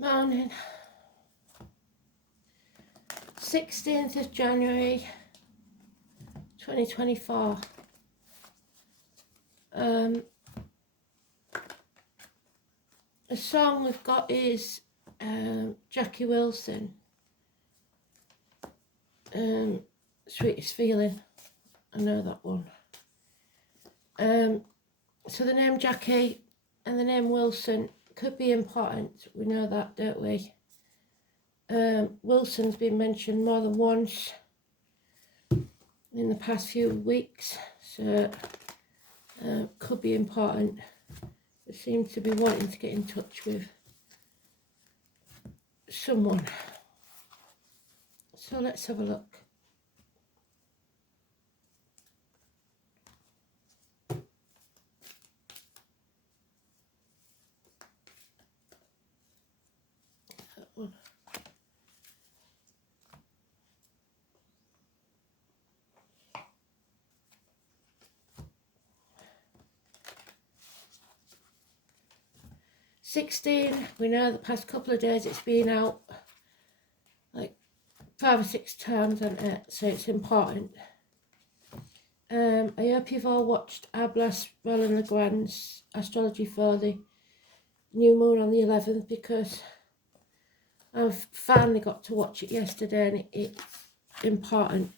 Morning. 16th of January 2024. The song we've got is Jackie Wilson, Sweetest Feeling. I know that one. So the name Jackie and the name Wilson could be important. We know that, don't we? Wilson's been mentioned more than once in the past few weeks, so could be important. They seem to be wanting to get in touch with someone. So let's have a look. That one. We know the past couple of days it's been out like 5 or 6 times on it, so it's important. I hope you've all watched Ablas Roland Legrand's astrology for the new moon on the 11th, because I've finally got to watch it yesterday, and it's important,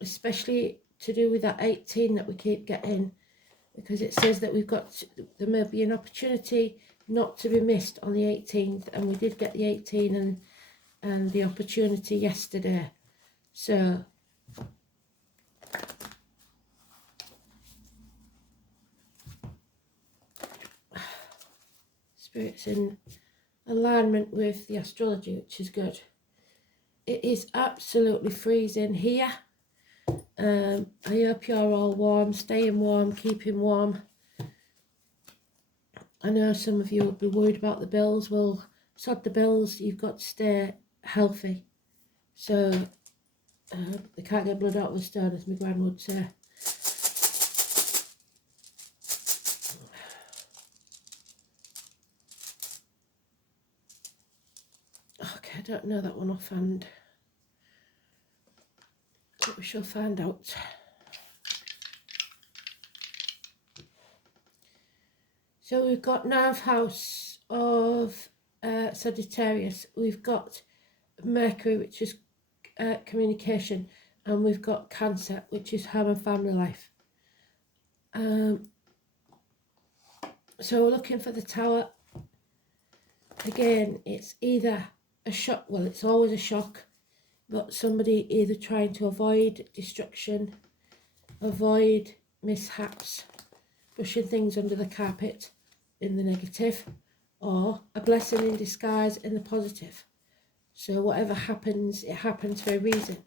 especially to do with that 18 that we keep getting, because it says that there may be an opportunity not to be missed on the 18th, and we did get the 18 and the opportunity yesterday. So Spirit's in alignment with the astrology, which is good. It is absolutely freezing here. I hope you're all warm, staying warm, keeping warm. I know some of you will be worried about the bills. Well, sod the bills, you've got to stay healthy. So they can't get blood out of the stone, as my gran would say. Okay, I don't know that one offhand, but we shall find out. So we've got 9th house of Sagittarius. We've got Mercury, which is communication, and we've got Cancer, which is home and family life. So we're looking for the Tower. Again, it's either a shock, well, it's always a shock, but somebody either trying to avoid destruction, avoid mishaps, brushing things under the carpet in the negative, or a blessing in disguise in the positive. So whatever happens, it happens for a reason.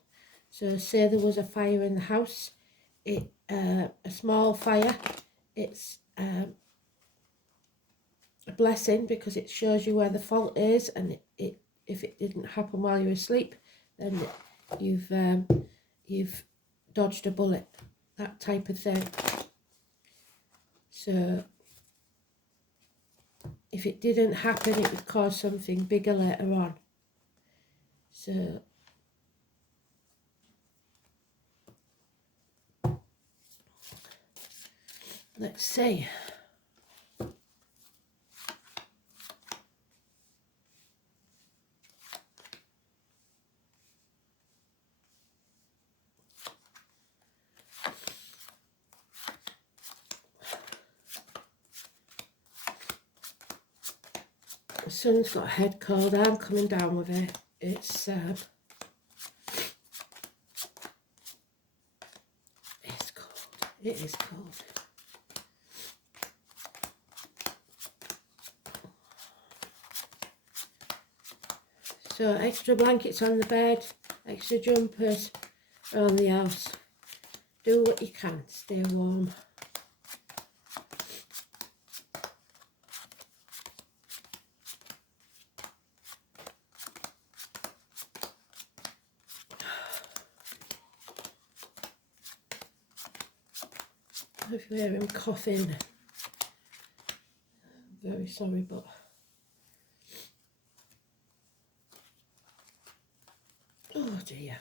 So say there was a fire in the house, a small fire, it's a blessing, because it shows you where the fault is, and if it didn't happen while you were asleep, then you've dodged a bullet, that type of thing. So if it didn't happen, it would cause something bigger later on. So let's see. The son's got a head cold. I'm coming down with it. It's cold. It is cold. So extra blankets on the bed, extra jumpers around the house. Do what you can, stay warm. If you hear him coughing, I'm very sorry, but Oh dear.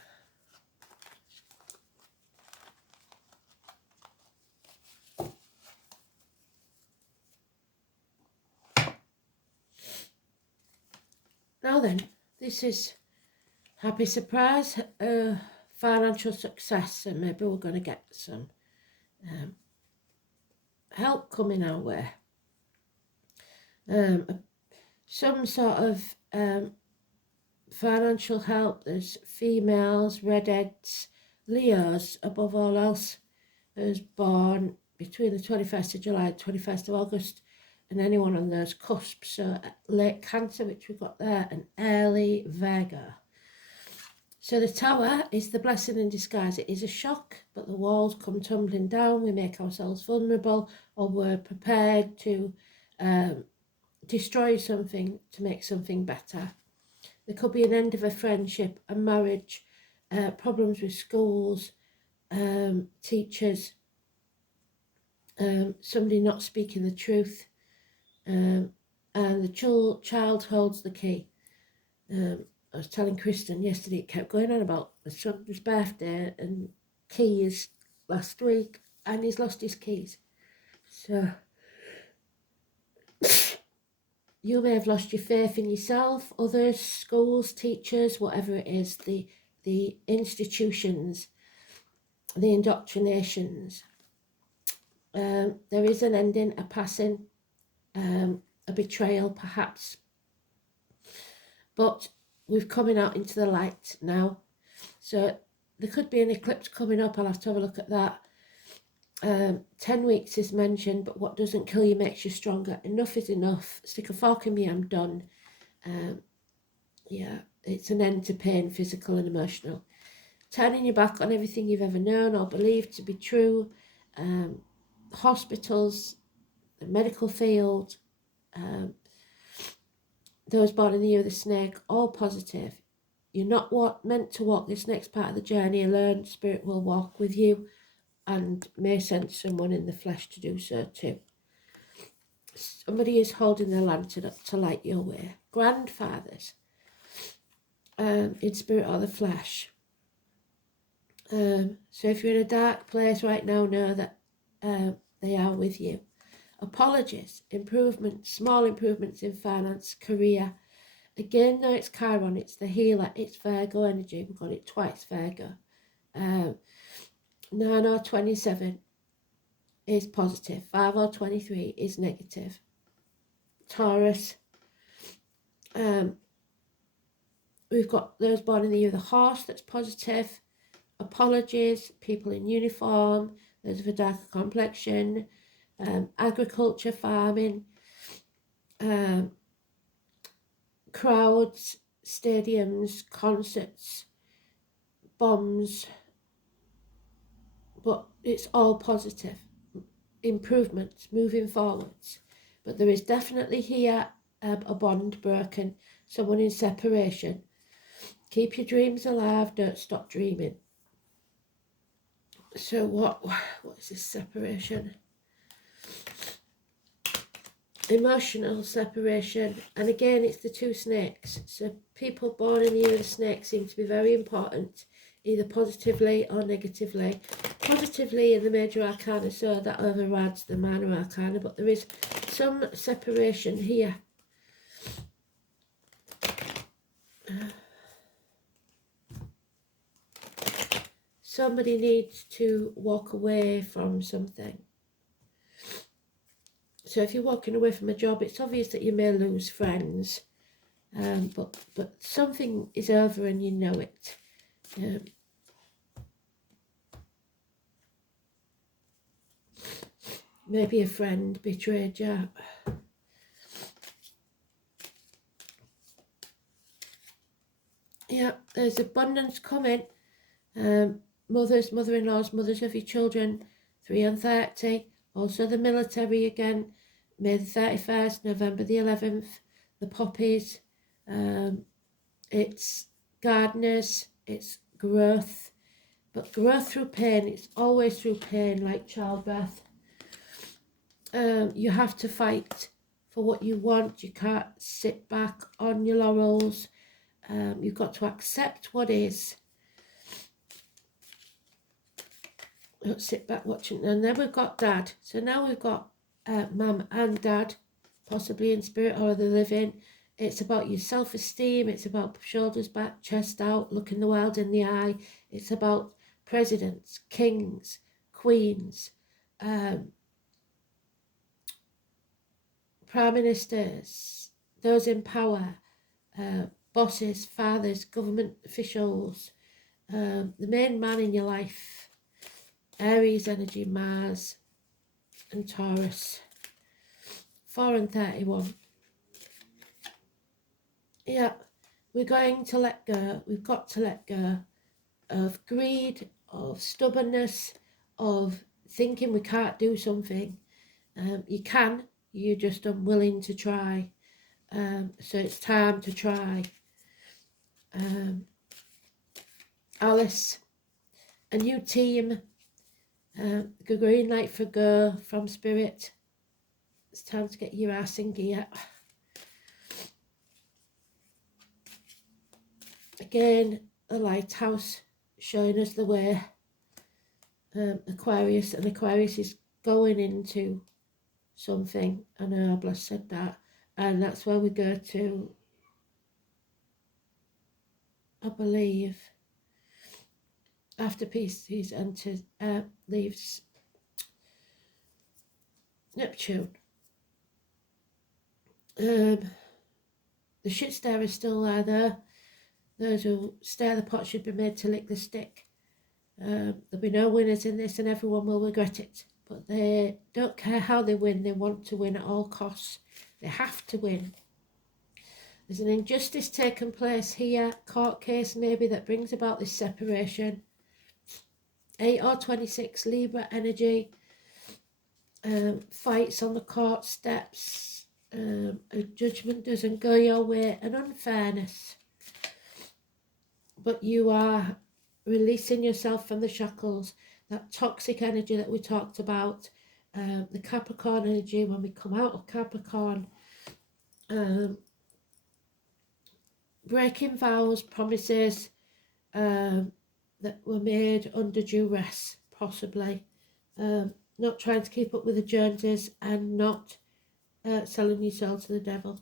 Now then, this is happy surprise, financial success, and maybe we're going to get some help coming our way. Some sort of financial help. There's females, redheads, Leos above all else, who's born between the 21st of July and 21st of August, and anyone on those cusps. So late Cancer, which we've got there, and early Virgo. So the Tower is the blessing in disguise. It is a shock, but the walls come tumbling down. We make ourselves vulnerable, or we're prepared to destroy something to make something better. There could be an end of a friendship, a marriage, problems with schools, teachers, somebody not speaking the truth, and the child holds the key. I was telling Kristen yesterday, it kept going on about my son's birthday and keys last week, and he's lost his keys. So you may have lost your faith in yourself, others, schools, teachers, whatever it is, the institutions, the indoctrinations. There is an ending, a passing, a betrayal perhaps. But we're coming out into the light now. So there could be an eclipse coming up. I'll have to have a look at that. 10 weeks is mentioned, but what doesn't kill you makes you stronger. Enough is enough. Stick a fork in me, I'm done. Yeah, it's an end to pain, physical and emotional. Turning your back on everything you've ever known or believed to be true. Hospitals, the medical field, those born in the year of the snake, all positive. You're not meant to walk this next part of the journey alone. Spirit will walk with you and may send someone in the flesh to do so too. Somebody is holding their lantern up to light your way. Grandfathers, in spirit or the flesh. So if you're in a dark place right now, know that they are with you. Apologies, improvements, small improvements in finance, career. Again, though, it's Chiron, it's the healer, it's Virgo energy. We've got it twice, Virgo. 9 or 27 is positive. 5 or 23 is negative. Taurus. We've got those born in the year of the horse, that's positive. Apologies, people in uniform, those of a darker complexion. Agriculture, farming, crowds, stadiums, concerts, bombs, but it's all positive. Improvements, moving forwards. But there is definitely here a bond broken, someone in separation. Keep your dreams alive, don't stop dreaming. So what is this separation? Emotional separation, and again it's the two snakes. So people born in the year of the snake seem to be very important, either positively or negatively. Positively in the major arcana, so that overrides the minor arcana, but there is some separation here. Somebody needs to walk away from something. So if you're walking away from a job, it's obvious that you may lose friends, but something is over and you know it. Maybe a friend betrayed you. Yeah, there's abundance coming. Mothers, mother-in-laws, mothers of your children, 3 and 30. Also the military again, May the 31st, November the 11th, the poppies. It's gardeners, it's growth, but growth through pain. It's always through pain, like childbirth. You have to fight for what you want. You can't sit back on your laurels. You've got to accept what is. Don't sit back watching. And then we've got Dad. So now we've got Mum and Dad, possibly in spirit or the living. It's about your self-esteem. It's about shoulders back, chest out, looking the world in the eye. It's about presidents, kings, queens, prime ministers, those in power, bosses, fathers, government officials, the main man in your life, Aries energy, Mars and Taurus. 4 and 31. Yeah, we're going to let go. We've got to let go of greed, of stubbornness, of thinking we can't do something. You can, you're just unwilling to try. So it's time to try. Alice, a new team, the green light for go from Spirit. It's time to get your ass in gear. Again, a lighthouse showing us the way. Aquarius, and Aquarius is going into something. I know Abla said that, and that's where we go to, I believe, after Pisces and to leaves Neptune. The shit stare is still there. Those who stare the pot should be made to lick the stick. There'll be no winners in this and everyone will regret it. But they don't care how they win, they want to win at all costs. They have to win. There's an injustice taking place here, court case maybe, that brings about this separation. 8 or 26, Libra energy, fights on the court steps, a judgment doesn't go your way, an unfairness. But you are releasing yourself from the shackles, that toxic energy that we talked about, the Capricorn energy. When we come out of Capricorn, breaking vows, promises that were made under duress, possibly, not trying to keep up with the Joneses, and not selling your soul to the devil.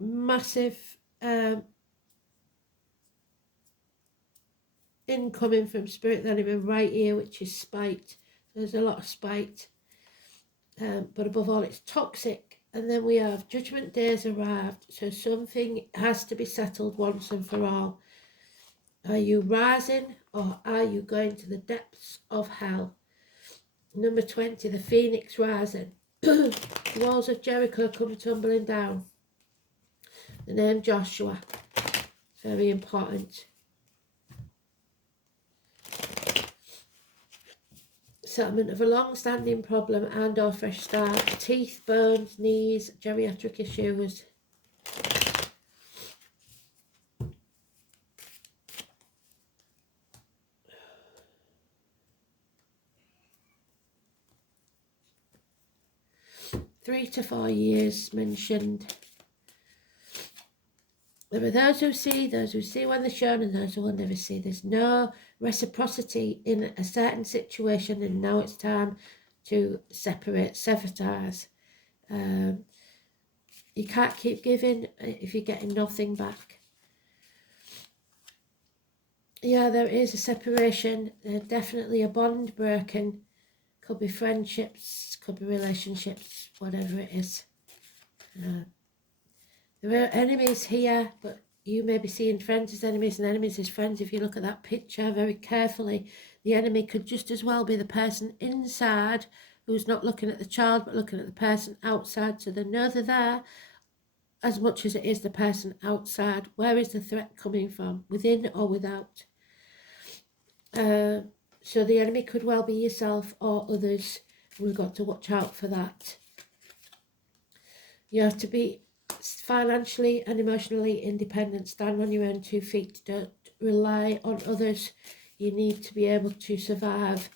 Massive incoming from Spirit enemy right here, which is spite. There's a lot of spite, but above all it's toxic. And then we have Judgment Day has arrived, so something has to be settled once and for all. Are you rising or are you going to the depths of hell? Number 20, the Phoenix rising. The walls of Jericho come tumbling down. The name Joshua, very important. Settlement of a long-standing problem and or fresh start. Teeth, bones, knees, geriatric issues. Three to 4 years mentioned. There are those who see when they're shown, and those who will never see. There's no reciprocity in a certain situation, and now it's time to separate, sever ties. You can't keep giving if you're getting nothing back. Yeah, there is a separation, definitely a bond broken. Could be friendships, could be relationships, whatever it is. There are enemies here, but you may be seeing friends as enemies and enemies as friends. If you look at that picture very carefully, the enemy could just as well be the person inside who's not looking at the child but looking at the person outside. So they know they're there as much as it is the person outside. Where is the threat coming from? Within or without? So the enemy could well be yourself or others. We've got to watch out for that. You have to be financially and emotionally independent. Stand on your own 2 feet. Don't rely on others. You need to be able to survive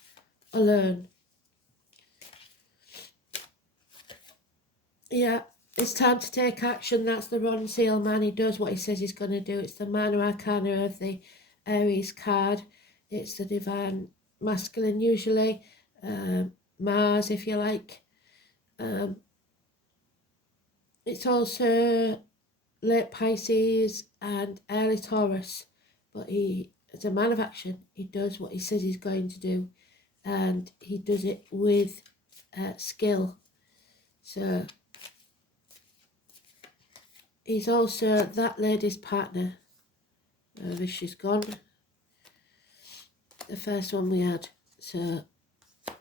alone. Yeah, It's time to take action. That's the Ronseal man. He does what he says he's going to do. It's the Minor Arcana of the Aries card. It's the Divine Masculine, usually. Mars, if you like. It's also late Pisces and early Taurus. But he, as a man of action, he does what he says he's going to do. And he does it with skill. So he's also that lady's partner. She's gone. The first one we had. So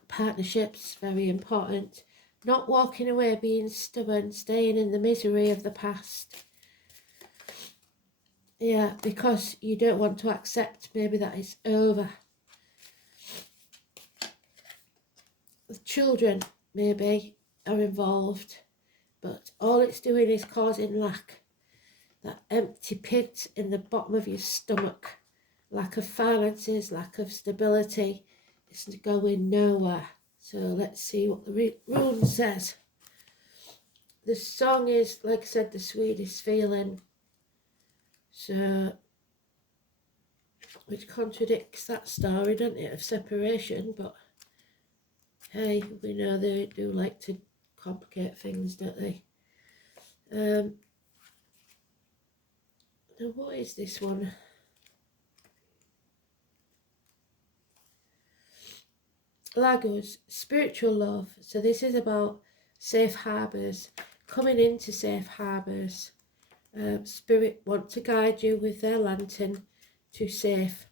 partnerships, very important. Not walking away, being stubborn, staying in the misery of the past. Yeah, because you don't want to accept maybe that it's over. The children maybe are involved, but all it's doing is causing lack. That empty pit in the bottom of your stomach. Lack of finances, lack of stability. It's going nowhere. So let's see what the rune says. The song is, like I said, the Swedish feeling. So, which contradicts that story, doesn't it, of separation, but hey, we know they do like to complicate things, don't they? Now what is this one? Lagos, spiritual love. So this is about safe harbours, coming into safe harbours. Spirit want to guide you with their lantern to safe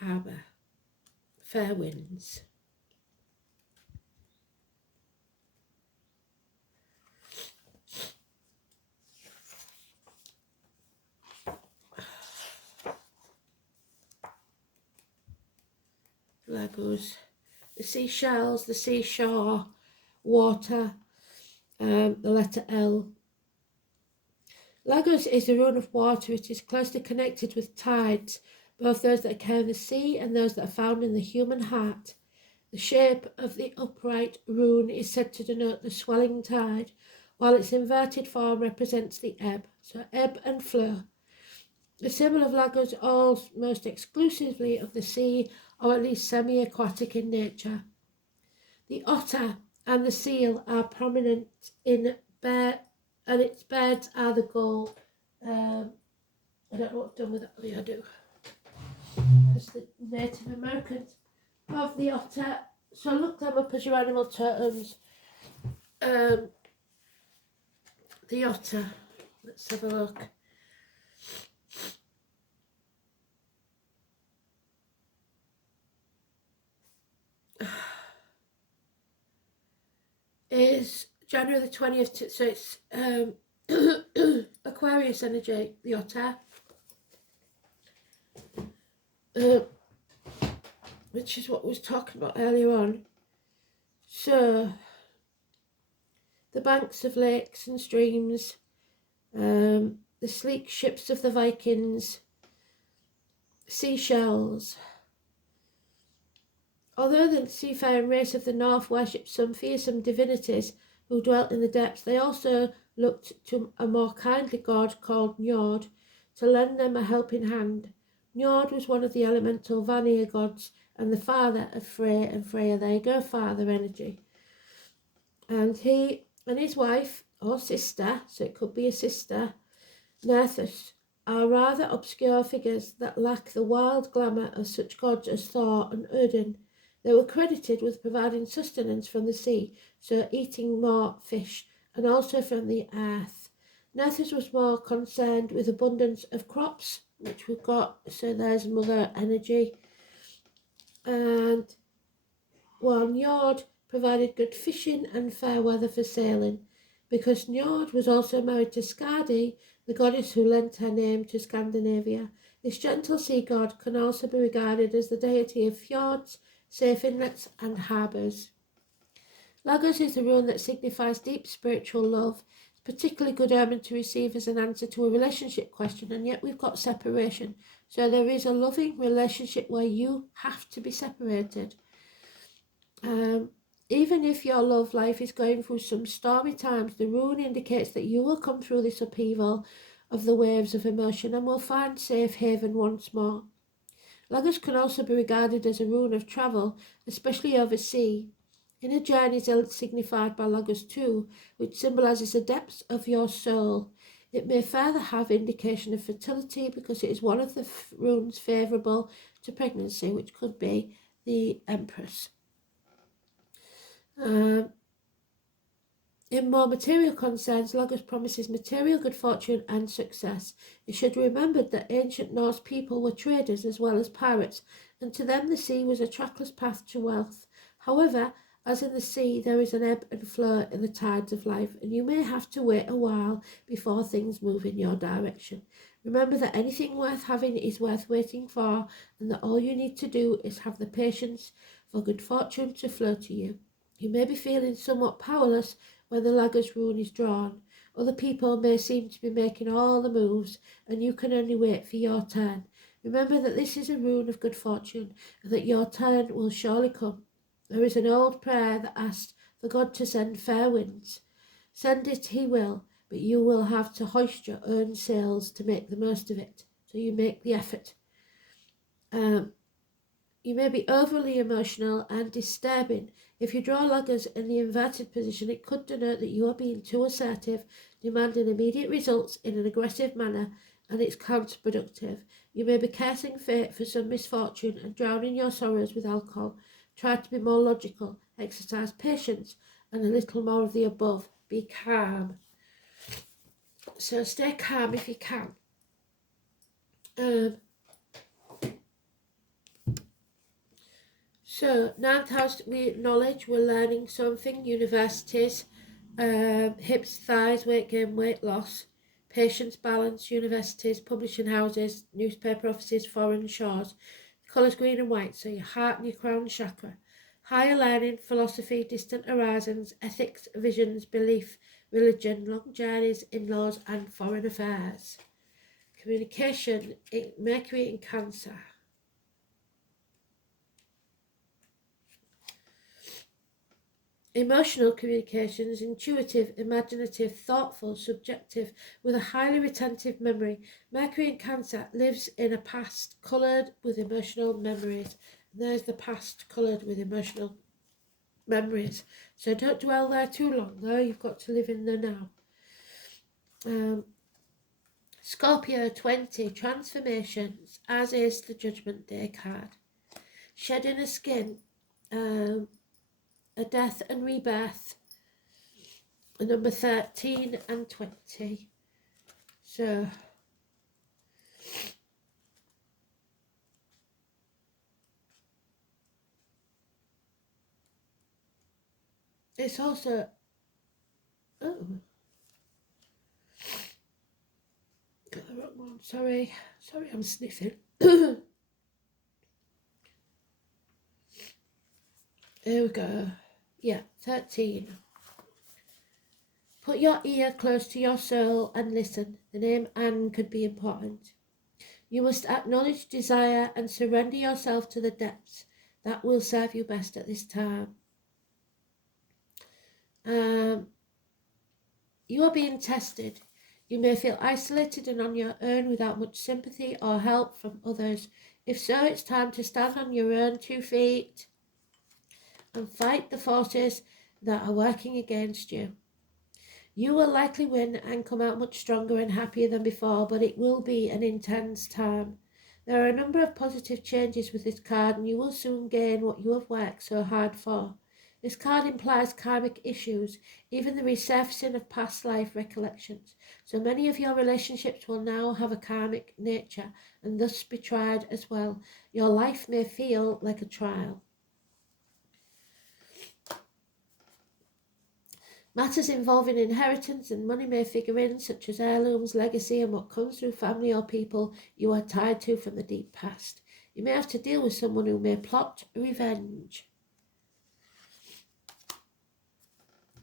harbour. Fair winds. Lagos, the seashells, the seashore, water, the letter L. Lagos is a rune of water. It is closely connected with tides, both those that occur in the sea and those that are found in the human heart. The shape of the upright rune is said to denote the swelling tide, while its inverted form represents the ebb, so ebb and flow. The symbol of Lagos is almost exclusively of the sea, or at least semi-aquatic in nature. The otter and the seal are prominent in and its beds are the gold. I don't know what's done with that. Oh, yeah, I do. Because the Native Americans have the otter. So look them up as your animal totems. The otter. Let's have a look. Is January the 20th, so it's Aquarius energy, the otter, which is what we was talking about earlier on. So the banks of lakes and streams, the sleek ships of the Vikings, seashells. Although the seafaring race of the north worshipped some fearsome divinities who dwelt in the depths, they also looked to a more kindly god called Njord to lend them a helping hand. Njord was one of the elemental Vanir gods and the father of Frey and Freya. There you go, father energy. And he and his wife, or sister, so it could be a sister, Nerthus, are rather obscure figures that lack the wild glamour of such gods as Thor and Odin. They were credited with providing sustenance from the sea, so eating more fish, and also from the earth. Nerthus was more concerned with abundance of crops, which we've got, so there's mother energy. And while Njord provided good fishing and fair weather for sailing, because Njord was also married to Skadi, the goddess who lent her name to Scandinavia. This gentle sea god can also be regarded as the deity of fjords, safe inlets and harbours. Lagos is the rune that signifies deep spiritual love. It's particularly good omen to receive as an answer to a relationship question, and yet we've got separation. So there is a loving relationship where you have to be separated. Even if your love life is going through some stormy times, the rune indicates that you will come through this upheaval of the waves of emotion and will find safe haven once more. Lagos can also be regarded as a rune of travel, especially overseas. Inner journeys are signified by Lagos 2, which symbolises the depths of your soul. It may further have indication of fertility because it is one of the runes favourable to pregnancy, which could be the Empress. In more material concerns, Lagos promises material good fortune and success. It should be remembered that ancient Norse people were traders as well as pirates, and to them the sea was a trackless path to wealth. However, as in the sea, there is an ebb and flow in the tides of life, and you may have to wait a while before things move in your direction. Remember that anything worth having is worth waiting for, and that all you need to do is have the patience for good fortune to flow to you. You may be feeling somewhat powerless when the Lagos rune is drawn. Other people may seem to be making all the moves, and you can only wait for your turn. Remember that this is a rune of good fortune, and that your turn will surely come. There is an old prayer that asks for God to send fair winds. Send it he will, but you will have to hoist your own sails to make the most of it, so you make the effort. You may be overly emotional and disturbing. If you draw Lagos in the inverted position, it could denote that you are being too assertive, demanding immediate results in an aggressive manner, and it's counterproductive. You may be cursing fate for some misfortune and drowning your sorrows with alcohol. Try to be more logical, exercise patience, and a little more of the above. Be calm. So stay calm if you can. So, 9th house, knowledge, we're learning something, universities, hips, thighs, weight gain, weight loss, patience, balance, universities, publishing houses, newspaper offices, foreign shores. The colours green and white, so your heart and your crown chakra. Higher learning, philosophy, distant horizons, ethics, visions, belief, religion, long journeys, in-laws and foreign affairs. Communication, Mercury in Cancer. Emotional communications, intuitive, imaginative, thoughtful, subjective, with a highly retentive memory. Mercury in Cancer lives in a past coloured with emotional memories. And there's the past coloured with emotional memories. So don't dwell there too long, though. You've got to live in the now. Scorpio 20, transformations, as is the Judgment Day card. Shedding a skin, a death and rebirth, number 13 and 20. So it's also got the wrong one. Sorry, I'm sniffing. There we go. Yeah, 13. Put your ear close to your soul and listen. The name Anne could be important. You must acknowledge desire and surrender yourself to the depths. That will serve you best at this time. You are being tested. You may feel isolated and on your own without much sympathy or help from others. If so, it's time to stand on your own 2 feet and fight the forces that are working against you. You will likely win and come out much stronger and happier than before, but it will be an intense time. There are a number of positive changes with this card, and you will soon gain what you have worked so hard for. This card implies karmic issues, even the resurfacing of past life recollections. So many of your relationships will now have a karmic nature and thus be tried as well. Your life may feel like a trial. Matters involving inheritance and money may figure in, such as heirlooms, legacy, and what comes through family or people you are tied to from the deep past. You may have to deal with someone who may plot revenge.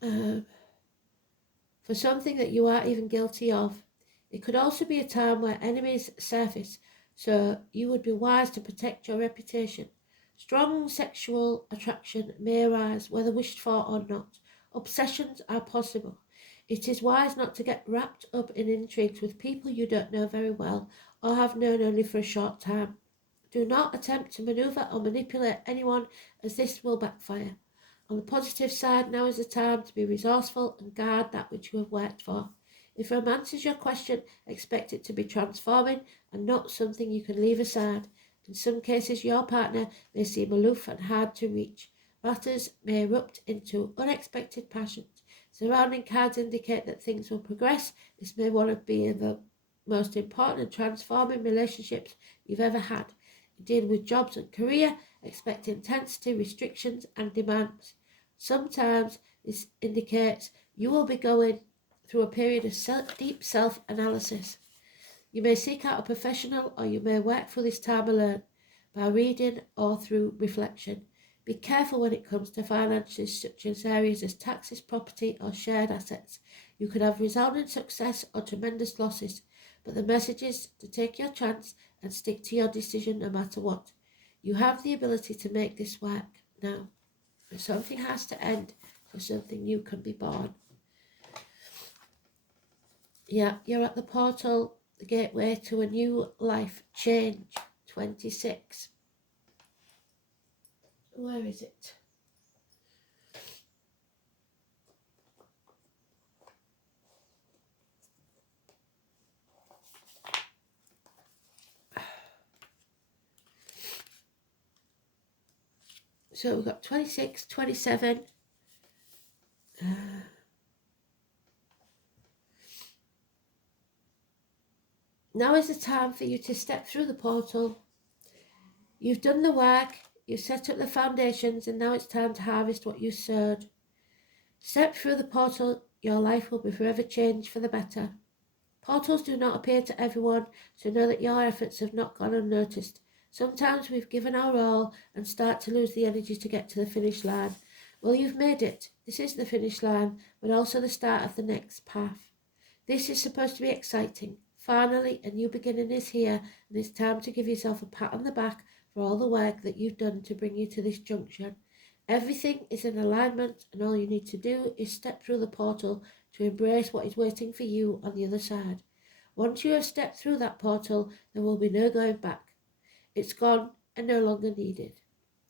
For something that you are even guilty of. It could also be a time where enemies surface, so you would be wise to protect your reputation. Strong sexual attraction may arise, whether wished for or not. Obsessions are possible. It is wise not to get wrapped up in intrigues with people you don't know very well or have known only for a short time. Do not attempt to maneuver or manipulate anyone, as this will backfire. On the positive side, now is the time to be resourceful and guard that which you have worked for. If romance is your question, expect it to be transforming and not something you can leave aside. In some cases, your partner may seem aloof and hard to reach. Matters may erupt into unexpected passions. Surrounding cards indicate that things will progress. This may well be the most important and transforming relationships you've ever had. You deal with jobs and career, expect intensity, restrictions and demands. Sometimes this indicates you will be going through a period of deep self-analysis. You may seek out a professional, or you may work through this time alone, by reading or through reflection. Be careful when it comes to finances, such as areas as taxes, property or shared assets. You could have resounding success or tremendous losses, but the message is to take your chance and stick to your decision no matter what. You have the ability to make this work now. Something has to end so something new can be born. Yeah, you're at the portal, the gateway to a new life change. 26. Where is it? So we've got 26, 27. Now is the time for you to step through the portal. You've done the work, you've set up the foundations, and now it's time to harvest what you sowed. Step through the portal, your life will be forever changed for the better. Portals do not appear to everyone, so know that your efforts have not gone unnoticed. Sometimes we've given our all and start to lose the energy to get to the finish line. Well, you've made it. This is the finish line, but also the start of the next path. This is supposed to be exciting. Finally, a new beginning is here, and it's time to give yourself a pat on the back for all the work that you've done to bring you to this junction. Everything is in alignment, and all you need to do is step through the portal to embrace what is waiting for you on the other side. Once you have stepped through that portal, there will be no going back. It's gone and no longer needed.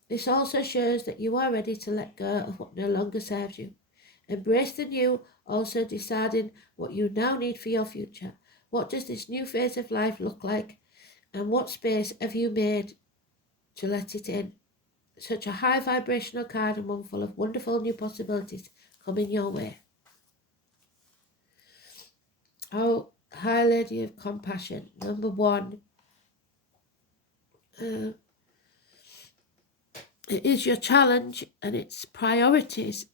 This also shows that you are ready to let go of what no longer serves you. Embrace the new, also deciding what you now need for your future. What does this new phase of life look like, and what space have you made to let it in? Such a high vibrational card, and one full of wonderful new possibilities coming your way. Oh, High Lady of Compassion, number 1. It is your challenge, and it's priorities.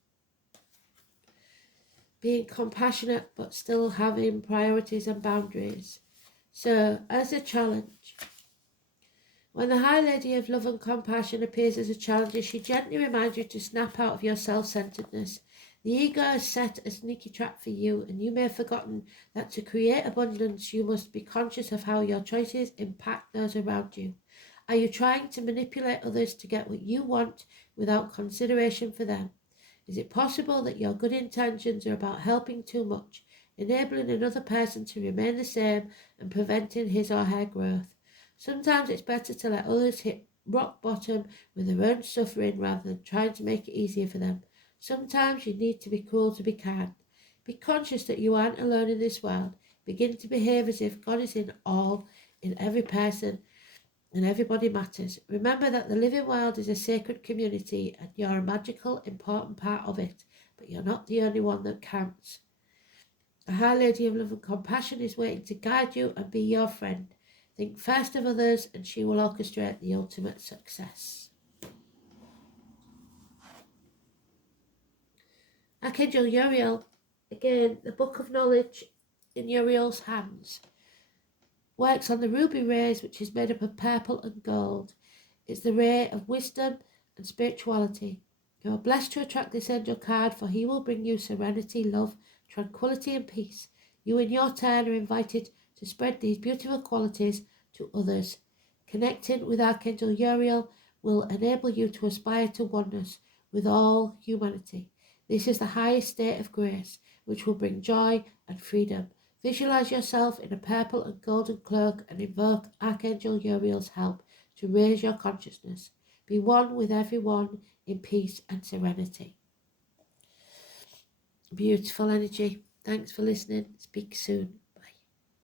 Being compassionate but still having priorities and boundaries. So, as a challenge, when the High Lady of Love and Compassion appears as a challenger, she gently reminds you to snap out of your self-centeredness. The ego has set a sneaky trap for you, and you may have forgotten that to create abundance, you must be conscious of how your choices impact those around you. Are you trying to manipulate others to get what you want without consideration for them? Is it possible that your good intentions are about helping too much, enabling another person to remain the same and preventing his or her growth? Sometimes it's better to let others hit rock bottom with their own suffering rather than trying to make it easier for them. Sometimes you need to be cruel to be kind. Be conscious that you aren't alone in this world. Begin to behave as if God is in every person, and everybody matters. Remember that the living world is a sacred community, and you're a magical, important part of it, but you're not the only one that counts. The High Lady of Love and Compassion is waiting to guide you and be your friend. Think first of others, and she will orchestrate the ultimate success. Archangel Uriel, again, the Book of Knowledge in Uriel's hands. Works on the ruby rays, which is made up of purple and gold. It's the ray of wisdom and spirituality. You are blessed to attract this angel card, for he will bring you serenity, love, tranquility and peace. You in your turn are invited to spread these beautiful qualities to others. Connecting with Archangel Uriel will enable you to aspire to oneness with all humanity. This is the highest state of grace, which will bring joy and freedom. Visualize yourself in a purple and golden cloak and invoke Archangel Uriel's help to raise your consciousness. Be one with everyone in peace and serenity. Beautiful energy. Thanks for listening. Speak soon.